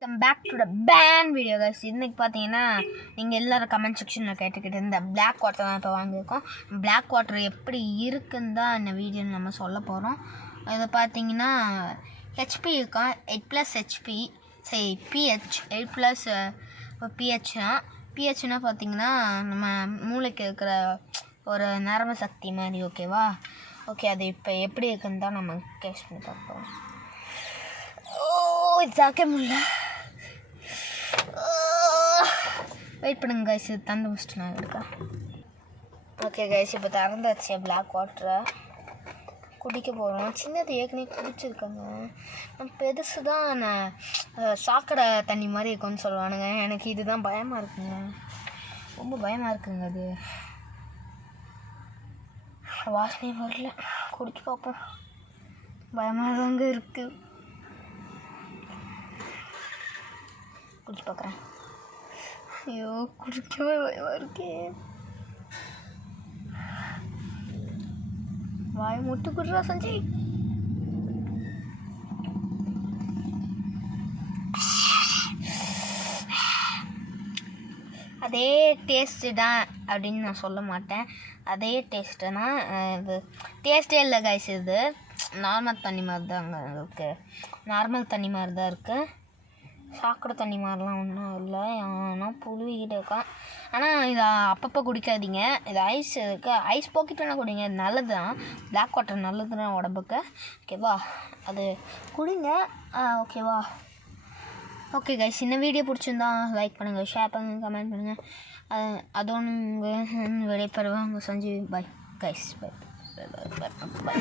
Welcome back to the band video guys. இன்னைக்கு பார்த்தீங்கன்னா நீங்கள் எல்லாரும் கமெண்ட் செக்ஷனில் கேட்டுக்கிட்டு இந்த பிளாக் வாட்டர் தான் இப்போ வாங்கியிருக்கோம். பிளாக் வாட்டர் எப்படி இருக்குன்னு தான் இந்த வீடியோவில் நம்ம சொல்ல போகிறோம். இதை பார்த்தீங்கன்னா ஹெச்பி இருக்கான் 8+ ஹெச்பி சரி பிஹெச் 8+ பிஹெச்னா பிஹெச்னா பார்த்தீங்கன்னா நம்ம மூளைக்கு இருக்கிற ஒரு நரம்பு சக்தி மாதிரி. ஓகேவா? ஓகே, அது இப்போ எப்படி இருக்குன்னு தான் நம்ம கேஷ் பண்ணி பார்ப்போம். இதாக்க முடியல, வெயிட் பண்ணுங்க கைஸ், இது தந்து முடிச்சுட்டு நான் எடுக்கிறேன். ஓகே கைஸ், இப்போ திறந்தாச்சு பிளாக் வாட்டரை குடிக்க போகிறோம். சின்னது ஏற்கனவே குடிச்சிருக்கேங்க, பெருசு தான் சாக்கடை தண்ணி மாதிரி இருக்கும்னு சொல்லுவானுங்க. எனக்கு இதுதான் பயமாக இருக்குங்க, ரொம்ப பயமாக இருக்குங்க. அது வாசனை வரல, குடிச்சு பார்ப்போம். பயமாக தாங்க இருக்குது, குடிச்சு பார்க்குறேன். ஐயோ, குடிக்கவே பயமாக இருக்கே. வாய் முட்டு குடுறா சஞ்சய். அதே டேஸ்ட்டு தான் அப்படின்னு நான் சொல்ல மாட்டேன். அதே டேஸ்ட்டு தான், இது டேஸ்ட்டே இல்லை கைஸ். இது நார்மல் தண்ணி மாதிரி தாங்க இருக்குது, நார்மல் தண்ணி மாதிரி தான் இருக்குது. சாக்கடை தண்ணி மாதிரிலாம் ஒன்றும் இல்லை, ஆனால் புழுவிக்கிட்டு இருக்கான். ஆனால் இதை அப்பப்போ குடிக்காதீங்க. இது ஐஸ் இருக்குது, ஐஸ் பாக்கெட் வேணால் குடிங்க, இது நல்லது தான். பிளாக் வாட்டர் நல்லது தான் உடம்புக்கு. ஓகேவா? அது குடிங்க. ஓகேவா? ஓகே கைஸ், இந்த வீடியோ பிடிச்சிருந்தா லைக் பண்ணுங்கள், ஷேர் பண்ணுங்கள், கமெண்ட் பண்ணுங்கள். அதோடு உங்கள் விடைபெறுவாங்க Sanjeev. Bye guys, bye bye bye by.